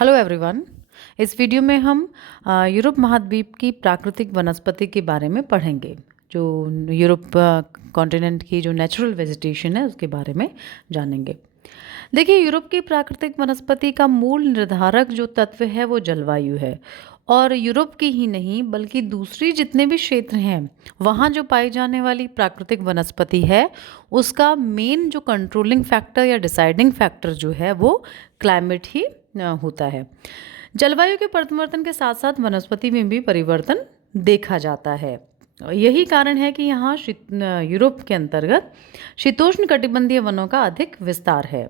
Hello everyone. इस video में हम यूरोप महाद्वीप की प्राकृतिक वनस्पति के बारे में पढ़ेंगे। जो यूरोप कॉन्टिनेंट की जो नेचुरल वेजिटेशन है उसके बारे में जानेंगे। देखिए, यूरोप की प्राकृतिक वनस्पति का मूल निर्धारक जो तत्व है वो जलवायु है। और यूरोप की ही नहीं बल्कि दूसरी जितने भी क्षेत्र हैं वहाँ जो पाई जाने वाली प्राकृतिक वनस्पति है उसका मेन जो कंट्रोलिंग फैक्टर या डिसाइडिंग फैक्टर जो है वो क्लाइमेट ही होता है। जलवायु के परिवर्तन के साथ साथ वनस्पति में भी परिवर्तन देखा जाता है। यही कारण है कि यहाँ यूरोप के अंतर्गत शीतोष्ण कटिबंधीय वनों का अधिक विस्तार है।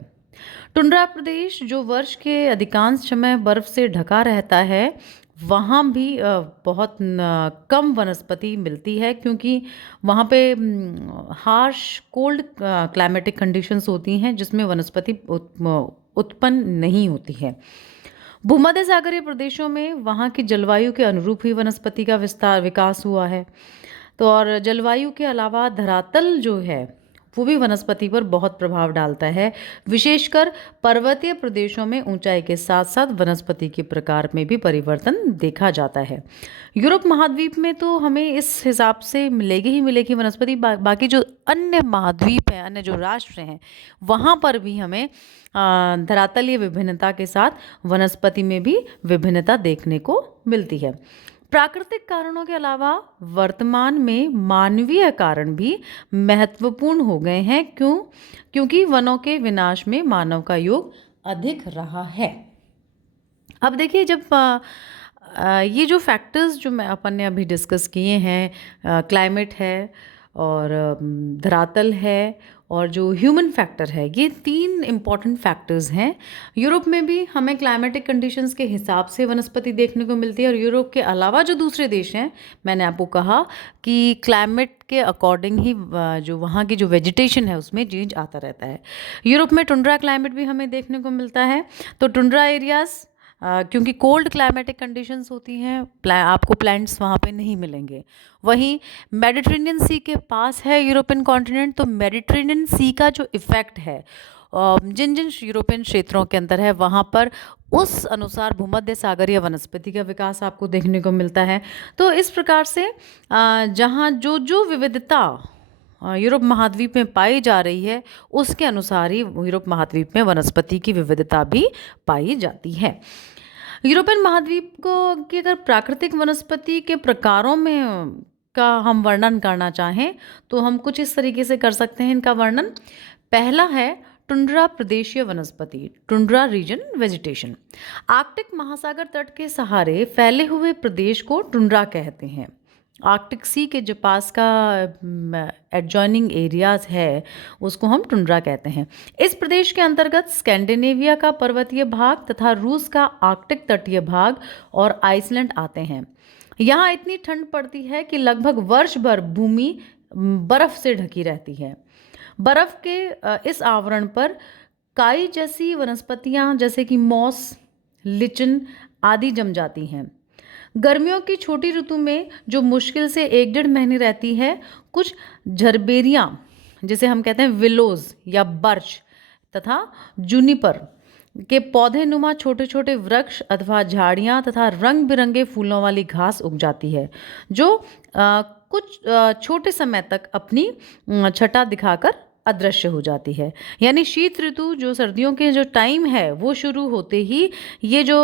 टुंड्रा प्रदेश जो वर्ष के अधिकांश समय बर्फ से ढका रहता है वहाँ भी बहुत कम वनस्पति मिलती है, क्योंकि वहाँ पे हार्श कोल्ड क्लाइमेटिक कंडीशंस होती हैं जिसमें वनस्पति उत्पन्न नहीं होती है। भूमध्य सागरीय प्रदेशों में वहाँ की जलवायु के अनुरूप ही वनस्पति का विकास हुआ है। तो और जलवायु के अलावा धरातल जो है वो भी वनस्पति पर बहुत प्रभाव डालता है। विशेषकर पर्वतीय प्रदेशों में ऊंचाई के साथ साथ वनस्पति के प्रकार में भी परिवर्तन देखा जाता है। यूरोप महाद्वीप में तो हमें इस हिसाब से मिलेगी ही मिलेगी वनस्पति। बाकी जो अन्य महाद्वीप हैं, अन्य जो राष्ट्र हैं, वहाँ पर भी हमें धरातलीय विभिन्नता के साथ वनस्पति में भी विभिन्नता देखने को मिलती है। प्राकृतिक कारणों के अलावा वर्तमान में मानवीय कारण भी महत्वपूर्ण हो गए हैं। क्योंकि वनों के विनाश में मानव का योग अधिक रहा है। अब देखिए, जब ये जो फैक्टर्स जो मैं अपन ने अभी डिस्कस किए हैं, क्लाइमेट है और धरातल है और जो ह्यूमन फैक्टर है, ये तीन इम्पॉर्टेंट फैक्टर्स हैं। यूरोप में भी हमें क्लाइमेटिक कंडीशंस के हिसाब से वनस्पति देखने को मिलती है और यूरोप के अलावा जो दूसरे देश हैं, मैंने आपको कहा कि क्लाइमेट के अकॉर्डिंग ही जो वहाँ की जो वेजिटेशन है उसमें चेंज आता रहता है। यूरोप में टुंड्रा क्लाइमेट भी हमें देखने को मिलता है। तो टुंड्रा एरियाज़ क्योंकि कोल्ड क्लाइमेटिक कंडीशंस होती हैं, आपको प्लांट्स वहाँ पे नहीं मिलेंगे। वहीं मेडिटेरेनियन सी के पास है यूरोपियन कॉन्टिनेंट, तो मेडिटेरेनियन सी का जो इफ़ेक्ट है जिन जिन यूरोपियन क्षेत्रों के अंदर है वहाँ पर उस अनुसार भूमध्य सागरीय वनस्पति का विकास आपको देखने को मिलता है। तो इस प्रकार से जहाँ जो जो विविधता यूरोप महाद्वीप में पाई जा रही है उसके अनुसार ही यूरोप महाद्वीप में वनस्पति की विविधता भी पाई जाती है। यूरोपियन महाद्वीप को की अगर प्राकृतिक वनस्पति के प्रकारों में का हम वर्णन करना चाहें तो हम कुछ इस तरीके से कर सकते हैं इनका वर्णन। पहला है टुंड्रा प्रदेशीय वनस्पति, टुंड्रा रीजन वेजिटेशन। आर्कटिक महासागर तट के सहारे फैले हुए प्रदेश को टुंड्रा कहते हैं। आर्कटिक सी के जो पास का एडजॉइनिंग एरियाज है उसको हम टुंड्रा कहते हैं। इस प्रदेश के अंतर्गत स्कैंडिनेविया का पर्वतीय भाग तथा रूस का आर्कटिक तटीय भाग और आइसलैंड आते हैं। यहाँ इतनी ठंड पड़ती है कि लगभग वर्ष भर भूमि बर्फ से ढकी रहती है। बर्फ के इस आवरण पर काई जैसी वनस्पतियाँ जैसे कि मॉस, लिचन आदि जम जाती हैं। गर्मियों की छोटी ऋतु में जो मुश्किल से 1-1.5 महीने रहती है, कुछ झरबेरियाँ जिसे हम कहते हैं विलोज या बर्च तथा जूनिपर के पौधे नुमा छोटे छोटे वृक्ष अथवा झाड़ियाँ तथा रंग बिरंगे फूलों वाली घास उग जाती है जो कुछ छोटे समय तक अपनी छटा दिखाकर अदृश्य हो जाती है। यानी शीत ऋतु जो सर्दियों के जो टाइम है वो शुरू होते ही ये जो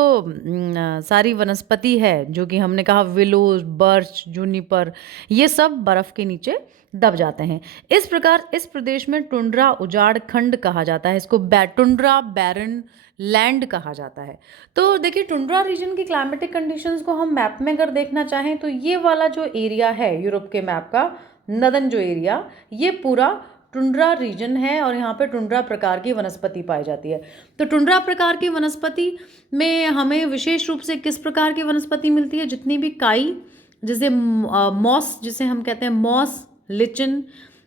सारी वनस्पति है जो कि हमने कहा विलोज, बर्च, जूनिपर, ये सब बर्फ के नीचे दब जाते हैं। इस प्रकार इस प्रदेश में टुंड्रा उजाड़ खंड कहा जाता है। इसको टुंड्रा बैरन लैंड कहा जाता है। तो देखिए, टुंड्रा रीजन की क्लाइमेटिक कंडीशंस को हम मैप में अगर देखना चाहें तो ये वाला जो एरिया है यूरोप के मैप का नदन जो एरिया, ये पूरा टुंड्रा रीजन है और यहाँ पे टुंड्रा प्रकार की वनस्पति पाई जाती है। तो टुंड्रा प्रकार की वनस्पति में हमें विशेष रूप से किस प्रकार की वनस्पति मिलती है? जितनी भी काई, जैसे मॉस जिसे हम कहते हैं मॉस, लिचन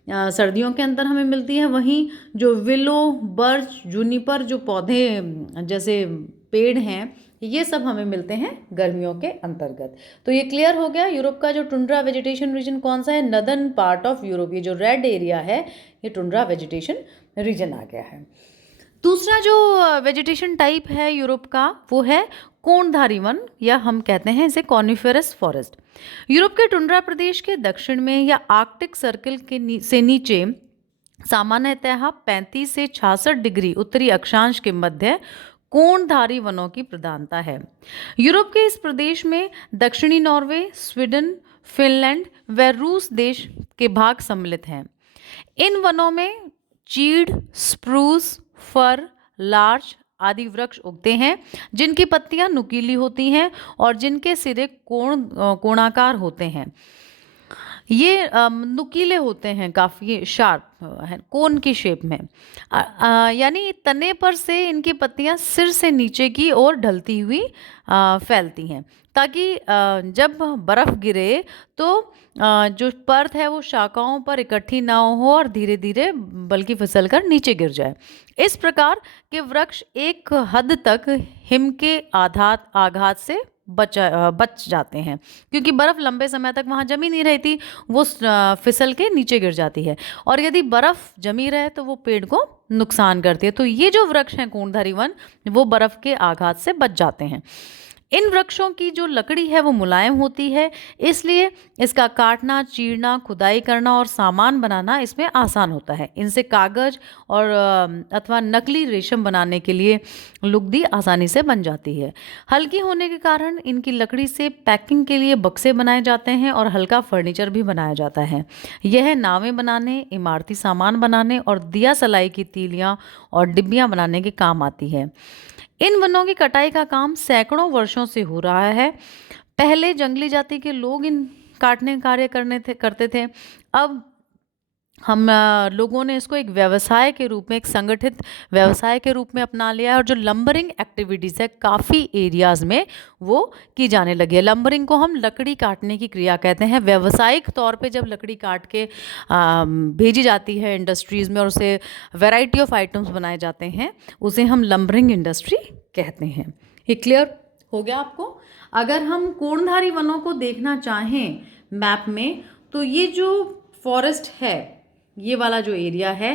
सर्दियों के अंदर हमें मिलती है। वहीं जो विलो, बर्च, जूनिपर जो पौधे जैसे पेड़ हैं ये सब हमें मिलते हैं गर्मियों के अंतर्गत। तो ये क्लियर हो गया यूरोप का जो टुंड्रा वेजिटेशन रीजन कौन सा है, नदर्न पार्ट ऑफ यूरोप। ये जो रेड एरिया है ये टुंड्रा वेजिटेशन रीजन आ गया है। दूसरा जो वेजिटेशन टाइप है यूरोप का वो है कोणधारी वन, या हम कहते हैं इसे कॉनिफेरस फॉरेस्ट। यूरोप के टुंड्रा प्रदेश के दक्षिण में या आर्कटिक सर्कल के से नीचे सामान्यतः 35 से 66 डिग्री उत्तरी अक्षांश के मध्य कोणधारी वनों की प्रधानता है। यूरोप के इस प्रदेश में दक्षिणी नॉर्वे, स्वीडन, फिनलैंड व रूस देश के भाग सम्मिलित हैं। इन वनों में चीड़, स्प्रूस, फर, लार्च आदि वृक्ष उगते हैं जिनकी पत्तियां नुकीली होती हैं और जिनके सिरे कोणाकार होते हैं। ये नुकीले होते हैं, काफ़ी शार्प है, कोन की शेप में। यानी तने पर से इनकी पत्तियां सिर से नीचे की ओर ढलती हुई फैलती हैं, ताकि जब बर्फ़ गिरे तो जो परत है वो शाखाओं पर इकट्ठी ना हो और धीरे धीरे बल्कि फिसलकर नीचे गिर जाए। इस प्रकार के वृक्ष एक हद तक हिम के आघात से बच जाते हैं, क्योंकि बर्फ़ लंबे समय तक वहाँ जमी नहीं रहती, वो फिसल के नीचे गिर जाती है, और यदि बर्फ़ जमी रहे तो वो पेड़ को नुकसान करती है। तो ये जो वृक्ष हैं कोणधारी वन, वो बर्फ़ के आघात से बच जाते हैं। इन वृक्षों की जो लकड़ी है वो मुलायम होती है, इसलिए इसका काटना, चीरना, खुदाई करना और सामान बनाना इसमें आसान होता है। इनसे कागज़ और अथवा नकली रेशम बनाने के लिए लुगदी आसानी से बन जाती है। हल्की होने के कारण इनकी लकड़ी से पैकिंग के लिए बक्से बनाए जाते हैं और हल्का फर्नीचर भी बनाया जाता है। यह नावें बनाने, इमारती सामान बनाने और दिया सलाई की तीलियाँ और डिब्बियाँ बनाने के काम आती है। इन वनों की कटाई का काम सैकड़ों वर्षों से हो रहा है। पहले जंगली जाति के लोग इन काटने का कार्य करते थे। अब हम लोगों ने इसको एक व्यवसाय के रूप में, एक संगठित व्यवसाय के रूप में अपना लिया है, और जो लंबरिंग एक्टिविटीज़ है काफ़ी एरियाज़ में वो की जाने लगी है। लंबरिंग को हम लकड़ी काटने की क्रिया कहते हैं। व्यावसायिक तौर पे जब लकड़ी काट के भेजी जाती है इंडस्ट्रीज़ में और उसे वैरायटी ऑफ आइटम्स बनाए जाते हैं, उसे हम लंबरिंग इंडस्ट्री कहते हैं। ये क्लियर हो गया आपको? अगर हम कोणधारी वनों को देखना चाहें मैप में, तो ये जो फॉरेस्ट है, ये वाला जो एरिया है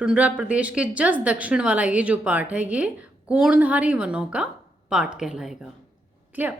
टुंड्रा प्रदेश के जस्ट दक्षिण वाला ये जो पार्ट है, ये कोणधारी वनों का पार्ट कहलाएगा। क्लियर?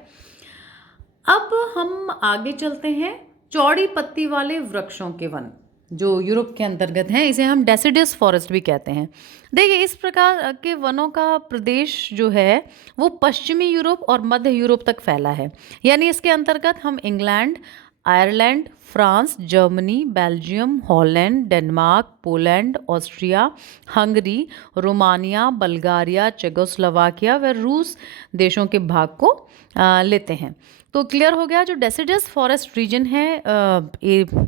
अब हम आगे चलते हैं। चौड़ी पत्ती वाले वृक्षों के वन जो यूरोप के अंतर्गत हैं, इसे हम डेसिडस फॉरेस्ट भी कहते हैं। देखिए, इस प्रकार के वनों का प्रदेश जो है वो पश्चिमी यूरोप और मध्य यूरोप तक फैला है। यानी इसके अंतर्गत हम England, Ireland, France, Germany, Belgium, Holland, Denmark, Poland, Austria, Hungary, Romania, Bulgaria, Czechoslovakia व रूस देशों के भाग को लेते हैं। तो क्लियर हो गया। जो डेसिडस फॉरेस्ट रीजन है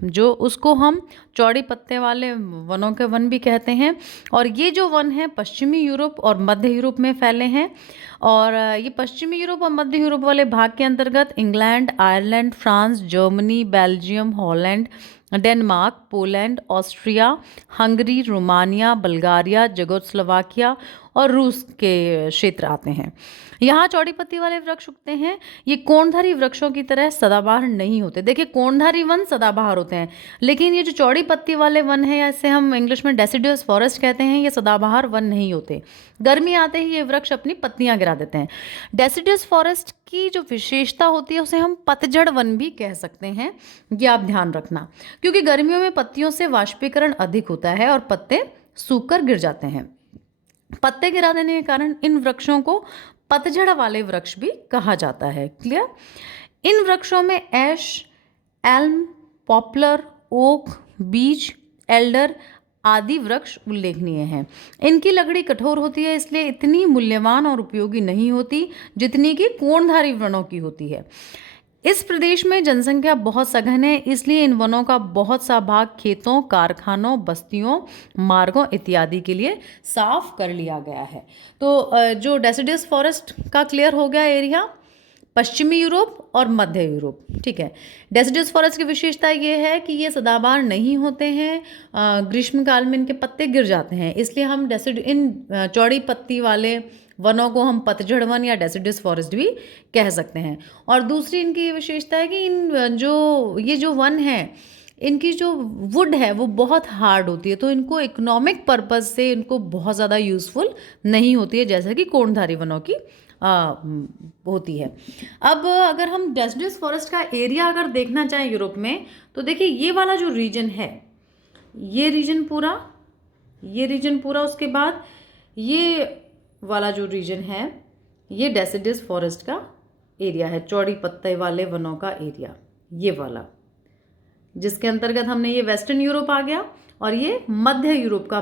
जो उसको हम चौड़ी पत्ते वाले वनों के वन भी कहते हैं, और ये जो वन है पश्चिमी यूरोप और मध्य यूरोप में फैले हैं। और ये पश्चिमी यूरोप और मध्य यूरोप वाले भाग के अंतर्गत England, Ireland, France, Germany, Belgium, Holland, Denmark, Poland, Austria, Hungary, Romania, Bulgaria, Czechoslovakia और रूस के क्षेत्र आते हैं। यहाँ चौड़ी पत्ती वाले वृक्ष उगते हैं। ये कोणधारी वृक्षों की तरह सदाबहार नहीं होते। देखिए, कोणधारी वन सदाबहार होते हैं, लेकिन ये जो चौड़ी पत्ती वाले वन है, या इसे हम इंग्लिश में डेसिडुअस फॉरेस्ट कहते हैं, ये सदाबहार वन नहीं होते। गर्मी आते ही ये वृक्ष अपनी पत्तियां गिरा देते हैं। डेसिडुअस फॉरेस्ट की जो विशेषता होती है उसे हम पतझड़ वन भी कह सकते हैं। ये आप ध्यान रखना, क्योंकि गर्मियों में पत्तियों से वाष्पीकरण अधिक होता है और पत्ते सूखकर गिर जाते हैं। पत्ते गिरा देने के कारण इन वृक्षों को पतझड़ वाले वृक्ष भी कहा जाता है। क्लियर? इन वृक्षों में ऐश, एल्म, पॉपुलर, ओक, बीच, एल्डर आदि वृक्ष उल्लेखनीय हैं। इनकी लकड़ी कठोर होती है, इसलिए इतनी मूल्यवान और उपयोगी नहीं होती जितनी कि कोणधारी वनों की होती है। इस प्रदेश में जनसंख्या बहुत सघन है, इसलिए इन वनों का बहुत सा भाग खेतों, कारखानों, बस्तियों, मार्गों इत्यादि के लिए साफ कर लिया गया है। तो जो डेसिडस फॉरेस्ट का क्लियर हो गया एरिया, पश्चिमी यूरोप और मध्य यूरोप। ठीक है। डेसिडस फॉरेस्ट की विशेषता ये है कि ये सदाबहार नहीं होते हैं, ग्रीष्मकाल में इनके पत्ते गिर जाते हैं, इसलिए हम इन चौड़ी पत्ती वाले वनों को हम पतझड़ वन या डेसिडस फॉरेस्ट भी कह सकते हैं। और दूसरी इनकी विशेषता है कि ये जो वन है इनकी जो वुड है वो बहुत हार्ड होती है, तो इनको इकोनॉमिक पर्पस से इनको बहुत ज़्यादा यूज़फुल नहीं होती है, जैसा कि कोणधारी वनों की होती है। अब अगर हम डेसिडुअस फॉरेस्ट का एरिया अगर देखना चाहें यूरोप में, तो देखिए ये वाला जो रीजन है, ये रीजन पूरा, उसके बाद ये वाला जो रीजन है, ये डेसिडुअस फॉरेस्ट का एरिया है, चौड़ी पत्ते वाले वनों का एरिया, ये वाला, जिसके अंतर्गत हमने ये वेस्टर्न यूरोप आ गया और ये मध्य यूरोप का,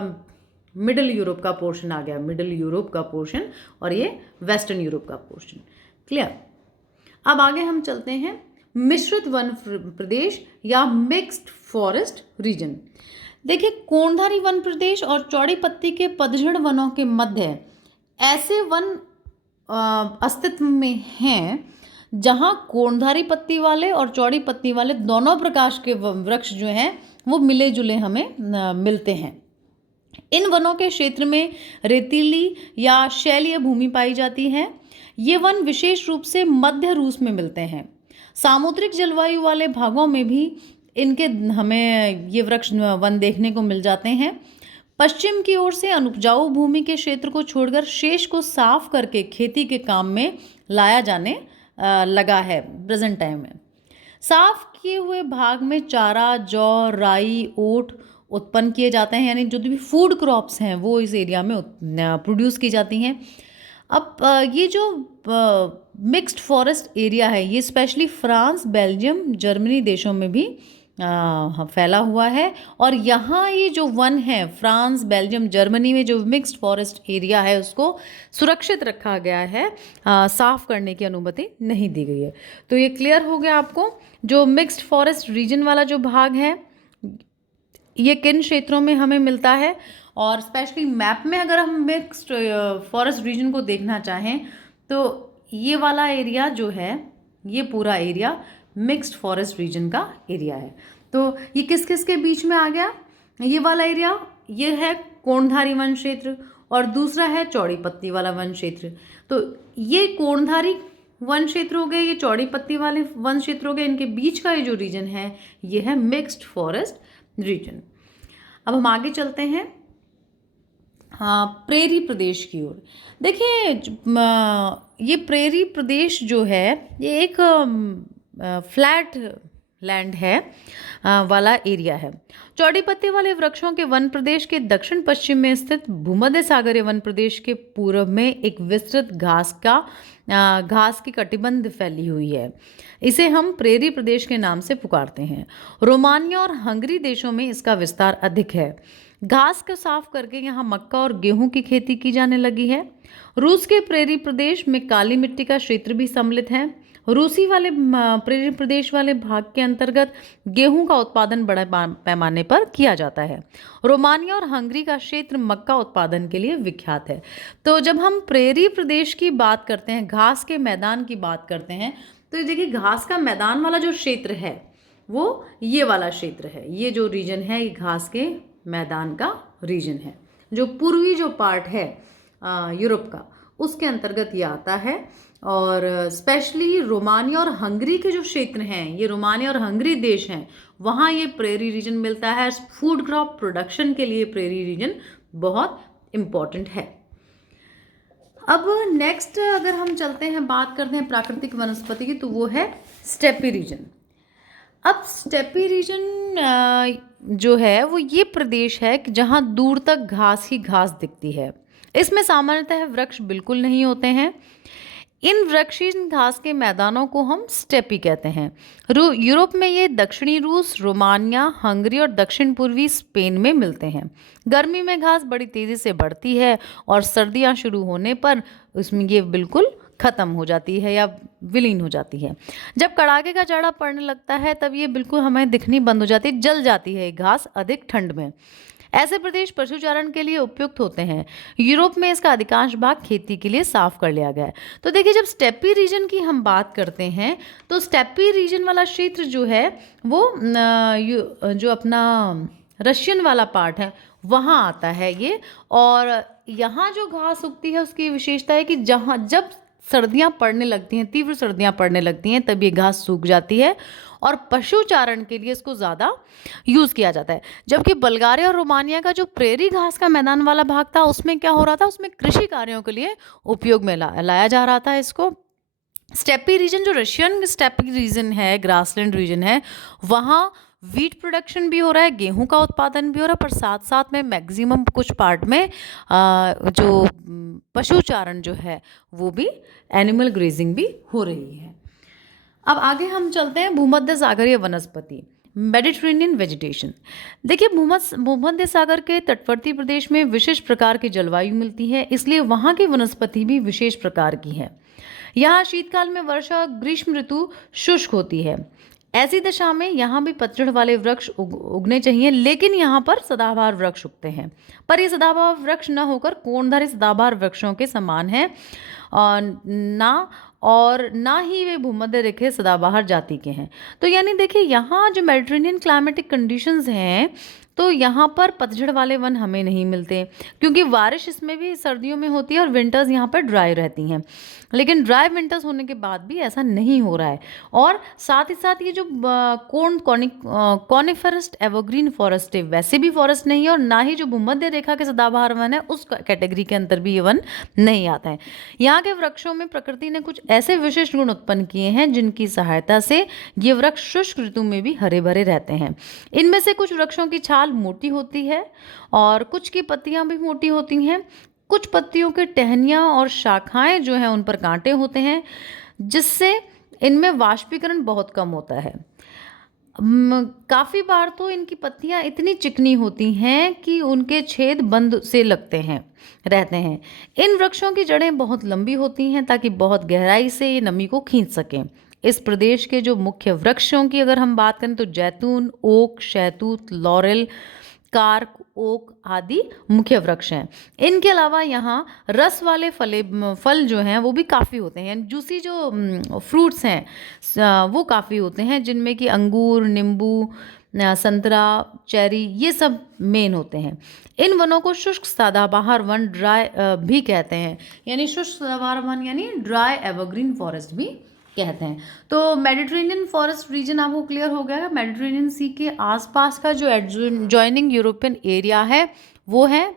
मिडिल यूरोप का पोर्शन आ गया, मिडिल यूरोप का पोर्शन, और ये वेस्टर्न यूरोप का पोर्शन। क्लियर। अब आगे हम चलते हैं मिश्रित वन प्रदेश या मिक्स्ड फॉरेस्ट रीजन। देखिए कोणधारी वन प्रदेश और चौड़ी पत्ती के पतझड़ वनों के मध्य ऐसे वन अस्तित्व में हैं जहां कोणधारी पत्ती वाले और चौड़ी पत्ती वाले दोनों प्रकार के वृक्ष जो हैं वो मिले जुले हमें मिलते हैं। इन वनों के क्षेत्र में रेतीली या शैलीय भूमि पाई जाती है। ये वन विशेष रूप से मध्य रूस में मिलते हैं। सामुद्रिक जलवायु वाले भागों में भी इनके हमें ये वृक्ष वन देखने को मिल जाते हैं। पश्चिम की ओर से अनुपजाऊ भूमि के क्षेत्र को छोड़कर शेष को साफ करके खेती के काम में लाया जाने लगा है प्रेजेंट टाइम में। साफ किए हुए भाग में चारा, जौ, राई, ओट उत्पन्न किए जाते हैं, यानी जो भी फूड क्रॉप्स हैं वो इस एरिया में प्रोड्यूस की जाती हैं। अब ये जो मिक्स्ड फॉरेस्ट एरिया है ये स्पेशली फ्रांस, बेल्जियम, जर्मनी देशों में भी फैला हुआ है। और यहाँ ये जो वन है फ्रांस, बेल्जियम, जर्मनी में जो मिक्स्ड फॉरेस्ट एरिया है उसको सुरक्षित रखा गया है, साफ करने की अनुमति नहीं दी गई है। तो ये क्लियर हो गया आपको, जो मिक्स्ड फॉरेस्ट रीजन वाला जो भाग है ये किन क्षेत्रों में हमें मिलता है। और स्पेशली मैप में अगर हम मिक्स्ड फॉरेस्ट रीजन को देखना चाहें तो ये वाला एरिया जो है, ये पूरा एरिया मिक्स्ड फॉरेस्ट रीजन का एरिया है। तो ये किस किस के बीच में आ गया, ये वाला एरिया, ये है कोणधारी वन क्षेत्र और दूसरा है चौड़ी पत्ती वाला वन क्षेत्र। तो ये कोणधारी वन क्षेत्र हो गए, ये चौड़ी पत्ती वाले वन क्षेत्र हो गए, इनके बीच का ये जो रीजन है ये है मिक्स्ड फॉरेस्ट रीजन। अब हम आगे चलते हैं प्रेरी प्रदेश की ओर। देखिए ये प्रेरी प्रदेश जो है ये एक फ्लैट लैंड है वाला एरिया है। चौड़ी पत्ती वाले वृक्षों के वन प्रदेश के दक्षिण पश्चिम में स्थित भूमध्य सागरीय वन प्रदेश के पूर्व में एक विस्तृत घास की कटिबंध फैली हुई है। इसे हम प्रेरी प्रदेश के नाम से पुकारते हैं। रोमानिया और हंगरी देशों में इसका विस्तार अधिक है। घास को साफ करके यहाँ मक्का और गेहूं की खेती की जाने लगी है। रूस के प्रेरी प्रदेश में काली मिट्टी का क्षेत्र भी सम्मिलित है। रूसी वाले प्रेरी प्रदेश वाले भाग के अंतर्गत गेहूं का उत्पादन बड़े पैमाने पर किया जाता है। रोमानिया और हंगरी का क्षेत्र मक्का उत्पादन के लिए विख्यात है। तो जब हम प्रेरी प्रदेश की बात करते हैं, घास के मैदान की बात करते हैं, तो देखिए घास का मैदान वाला जो क्षेत्र है वो ये वाला क्षेत्र है। ये जो रीजन है ये घास के मैदान का रीजन है। जो पूर्वी जो पार्ट है यूरोप का उसके अंतर्गत ये आता है। और स्पेशली रोमानिया और हंगरी के जो क्षेत्र हैं, ये रोमानिया और हंगरी देश हैं, वहाँ ये प्रेरी रीजन मिलता है। फूड क्रॉप प्रोडक्शन के लिए प्रेरी रीजन बहुत इम्पॉर्टेंट है। अब नेक्स्ट अगर हम चलते हैं, बात करते हैं प्राकृतिक वनस्पति की, तो वो है स्टेपी रीजन। अब स्टेपी रीजन जो है वो ये प्रदेश है कि जहाँ दूर तक घास ही घास दिखती है। इसमें सामान्यतः वृक्ष बिल्कुल नहीं होते हैं। इन वृक्षहीन घास के मैदानों को हम स्टेपी कहते हैं। यूरोप में ये दक्षिणी रूस, रोमानिया, हंगरी और दक्षिण पूर्वी स्पेन में मिलते हैं। गर्मी में घास बड़ी तेज़ी से बढ़ती है और सर्दियाँ शुरू होने पर उसमें ये बिल्कुल ख़त्म हो जाती है या विलीन हो जाती है। जब कड़ाके का जाड़ा पड़ने लगता है तब ये बिल्कुल हमें दिखनी बंद हो जाती है, जल जाती है घास अधिक ठंड में। ऐसे प्रदेश पशुचारण के लिए उपयुक्त होते हैं। यूरोप में इसका अधिकांश भाग खेती के लिए साफ कर लिया गया है। तो देखिए जब स्टेपी रीजन की हम बात करते हैं तो स्टेपी रीजन वाला क्षेत्र जो है वो जो अपना रशियन वाला पार्ट है वहाँ आता है ये। और यहाँ जो घास उगती है उसकी विशेषता है कि जब सर्दियाँ पड़ने लगती हैं, तीव्र सर्दियाँ पड़ने लगती हैं, तब ये घास सूख जाती है और पशु चारण के लिए इसको ज़्यादा यूज़ किया जाता है। जबकि बुल्गारिया और रोमानिया का जो प्रेरी घास का मैदान वाला भाग था, उसमें क्या हो रहा था, उसमें कृषि कार्यों के लिए उपयोग में लाया जा रहा था इसको। स्टेपी रीजन, जो रशियन स्टेपी रीजन है, ग्रासलैंड रीजन है, वहाँ वीट प्रोडक्शन भी हो रहा है, गेहूं का उत्पादन भी हो रहा है, पर साथ साथ में मैक्सिमम कुछ पार्ट में जो पशु चारण जो है वो भी, एनिमल ग्रेजिंग भी हो रही है। अब आगे हम चलते हैं भूमध्य सागरीय वनस्पति, मेडिटेरेनियन वेजिटेशन। देखिए, भूमध्य सागर के तटवर्ती प्रदेश में विशेष प्रकार की जलवायु मिलती है, इसलिए वहाँ की वनस्पति भी विशेष प्रकार की है। यहाँ शीतकाल में वर्षा, ग्रीष्म ऋतु शुष्क होती है। ऐसी दशा में यहाँ भी पतझड़ वाले वृक्ष उगने चाहिए, लेकिन यहाँ पर सदाबहार वृक्ष उगते हैं, पर ये सदाबहार वृक्ष न होकर कोणधारी सदाबहार वृक्षों के समान है, और ना ही वे भूमध्य रेखीय सदाबहार जाति के हैं। तो यानी देखिए, यहाँ जो मेडिटेरेनियन क्लाइमेटिक कंडीशंस हैं, तो यहाँ पर पतझड़ वाले वन हमें नहीं मिलते, क्योंकि बारिश इसमें भी सर्दियों में होती है और विंटर्स यहाँ पर ड्राई रहती हैं। लेकिन ड्राई विंटर्स होने के बाद भी ऐसा नहीं हो रहा है। और साथ ही साथ ये जो कॉनिफेरस एवरग्रीन फॉरेस्ट है, वैसे भी फॉरेस्ट नहीं है, और ना ही जो भूमध्य रेखा के सदाबहार वन है उस कैटेगरी के अंदर भी ये वन नहीं आता है। यहाँ के वृक्षों में प्रकृति ने कुछ ऐसे विशिष्ट गुण उत्पन्न किए हैं जिनकी सहायता से ये वृक्ष शुष्क ऋतु में भी हरे भरे रहते हैं। इनमें से कुछ वृक्षों की छाल मोटी होती है और कुछ की पत्तियां भी मोटी होती हैं। कुछ पत्तियों के टहनियाँ और शाखाएं जो हैं उन पर कांटे होते हैं, जिससे इनमें वाष्पीकरण बहुत कम होता है। काफ़ी बार तो इनकी पत्तियां इतनी चिकनी होती हैं कि उनके छेद बंद से रहते हैं। इन वृक्षों की जड़ें बहुत लंबी होती हैं ताकि बहुत गहराई से ये नमी को खींच सकें। इस प्रदेश के जो मुख्य वृक्षों की अगर हम बात करें तो जैतून, ओक, शहतूत, लॉरेल, कार्क, ओक आदि मुख्य वृक्ष हैं। इनके अलावा यहाँ रस वाले फल जो हैं वो भी काफ़ी होते हैं। जूसी जो फ्रूट्स हैं वो काफ़ी होते हैं, जिनमें कि अंगूर, नींबू, संतरा, चेरी, ये सब मेन होते हैं। इन वनों को शुष्क सदाबहार वन, ड्राई भी कहते हैं, यानी शुष्क सदाबहार वन यानी ड्राई एवरग्रीन फॉरेस्ट भी कहते हैं। तो मेडिटेरेनियन फॉरेस्ट रीजन आपको क्लियर हो गया है। मेडिटेरेनियन सी के आसपास का जो एडजॉइनिंग यूरोपियन एरिया है वो है,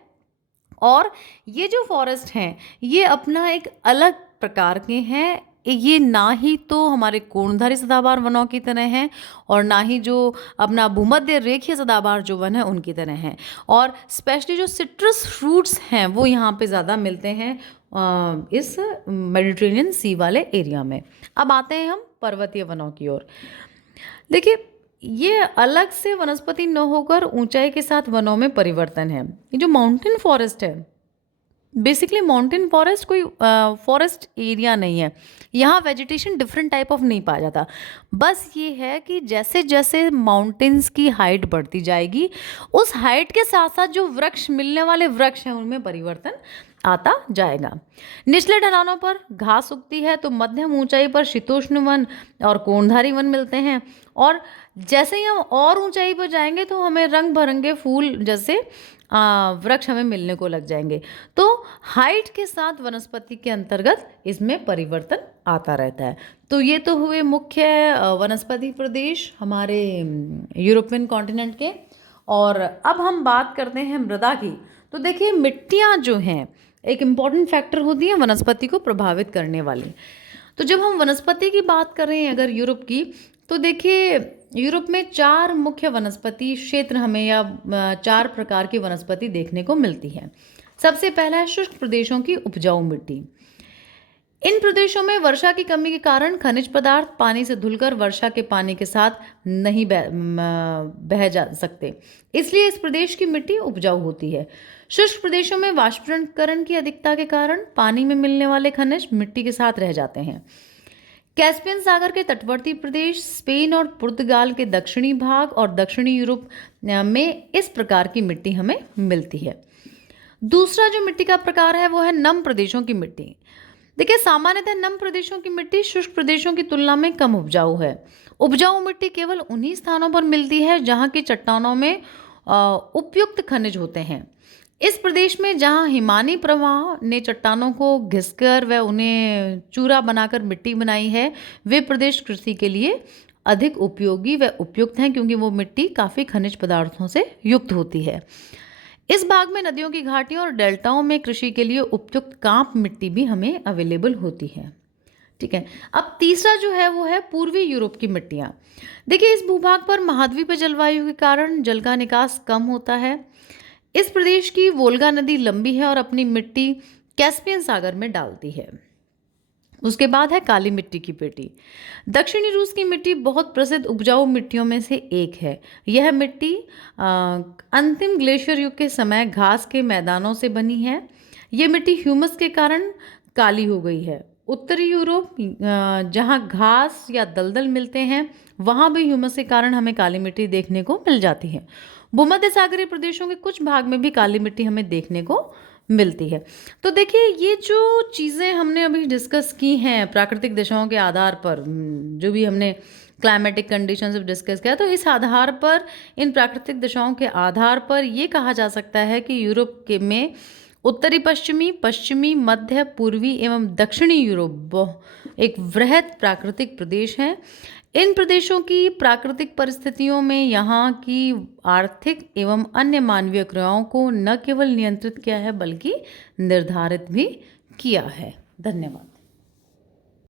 और ये जो फॉरेस्ट हैं ये अपना एक अलग प्रकार के हैं। ये ना ही तो हमारे कोणधारी सदाबहार वनों की तरह हैं और ना ही जो अपना भूमध्य रेखीय सदाबहार जो वन है उनकी तरह हैं। और स्पेशली जो सिट्रस फ्रूट्स हैं वो यहाँ पे ज़्यादा मिलते हैं इस मेडिटेरेनियन सी वाले एरिया में। अब आते हैं हम पर्वतीय वनों की ओर। देखिए, ये अलग से वनस्पति न होकर ऊंचाई के साथ वनों में परिवर्तन है। ये जो माउंटेन फॉरेस्ट है, बेसिकली माउंटेन फॉरेस्ट कोई फॉरेस्ट एरिया नहीं है। यहाँ वेजिटेशन डिफरेंट टाइप ऑफ नहीं पाया जाता। बस ये है कि जैसे जैसे माउंटेन्स की हाइट बढ़ती जाएगी, उस हाइट के साथ साथ जो वृक्ष, मिलने वाले वृक्ष हैं, उनमें परिवर्तन आता जाएगा। निचले ढलानों पर घास उगती है, तो मध्यम ऊंचाई पर शीतोष्ण वन और कोणधारी वन मिलते हैं। और जैसे ही हम और ऊंचाई पर जाएंगे तो हमें रंग बिरंगे फूल जैसे वृक्ष हमें मिलने को लग जाएंगे। तो हाइट के साथ वनस्पति के अंतर्गत इसमें परिवर्तन आता रहता है। तो ये तो हुए मुख्य वनस्पति प्रदेश हमारे यूरोपियन कॉन्टिनेंट के। और अब हम बात करते हैं मृदा की। तो देखिए, मिट्टियाँ जो हैं एक इम्पॉर्टेंट फैक्टर होती है वनस्पति को प्रभावित करने वाली। तो जब हम वनस्पति की बात कर रहे हैं अगर यूरोप की, तो देखिए यूरोप में 4 मुख्य वनस्पति क्षेत्र हमें, या 4 प्रकार की वनस्पति देखने को मिलती है। सबसे पहला है शुष्क प्रदेशों की उपजाऊ मिट्टी। इन प्रदेशों में वर्षा की कमी के कारण खनिज पदार्थ पानी से धुलकर वर्षा के पानी के साथ नहीं बह जा सकते, इसलिए इस प्रदेश की मिट्टी उपजाऊ होती है। शुष्क प्रदेशों में वाष्पीकरण की अधिकता के कारण पानी में मिलने वाले खनिज मिट्टी के साथ रह जाते हैं। कैस्पियन सागर के तटवर्ती प्रदेश, स्पेन और पुर्तगाल के दक्षिणी भाग और दक्षिणी यूरोप में इस प्रकार की मिट्टी हमें मिलती है। दूसरा जो मिट्टी का प्रकार है वो है नम प्रदेशों की मिट्टी। देखिए, सामान्यतः नम प्रदेशों की मिट्टी शुष्क प्रदेशों की तुलना में कम उपजाऊ है। उपजाऊ मिट्टी केवल उन्हीं स्थानों पर मिलती है जहाँ की चट्टानों में उपयुक्त खनिज होते हैं। इस प्रदेश में जहाँ हिमानी प्रवाह ने चट्टानों को घिसकर व उन्हें चूरा बनाकर मिट्टी बनाई है, वे प्रदेश कृषि के लिए अधिक उपयोगी व उपयुक्त हैं, क्योंकि वो मिट्टी काफ़ी खनिज पदार्थों से युक्त होती है। इस भाग में नदियों की घाटियों और डेल्टाओं में कृषि के लिए उपयुक्त कांप मिट्टी भी हमें अवेलेबल होती है। ठीक है। अब तीसरा जो है वो है पूर्वी यूरोप की मिट्टियाँ। देखिए, इस भूभाग पर महाद्वीपीय जलवायु के कारण जल का निकास कम होता है। इस प्रदेश की वोल्गा नदी लंबी है और अपनी मिट्टी कैस्पियन सागर में डालती है। उसके बाद है काली मिट्टी की पेटी। दक्षिणी रूस की मिट्टी बहुत प्रसिद्ध उपजाऊ मिट्टियों में से एक है। यह मिट्टी अंतिम ग्लेशियर युग के समय घास के मैदानों से बनी है। ये मिट्टी ह्यूमस के कारण काली हो गई है। उत्तरी यूरोप जहाँ घास या दलदल मिलते हैं, वहाँ भी ह्यूमस के कारण हमें काली मिट्टी देखने को मिल जाती है। भूमध्य सागरीय प्रदेशों के कुछ भाग में भी काली मिट्टी हमें देखने को मिलती है। तो देखिए, ये जो चीज़ें हमने अभी डिस्कस की हैं प्राकृतिक दिशाओं के आधार पर, जो भी हमने क्लाइमेटिक कंडीशंस डिस्कस किया, तो इस आधार पर, इन प्राकृतिक दिशाओं के आधार पर ये कहा जा सकता है कि यूरोप के में उत्तरी पश्चिमी, पश्चिमी, मध्य, पूर्वी एवं दक्षिणी यूरोप एक वृहद प्राकृतिक प्रदेश है। इन प्रदेशों की प्राकृतिक परिस्थितियों में यहाँ की आर्थिक एवं अन्य मानवीय क्रियाओं को न केवल नियंत्रित किया है, बल्कि निर्धारित भी किया है। धन्यवाद।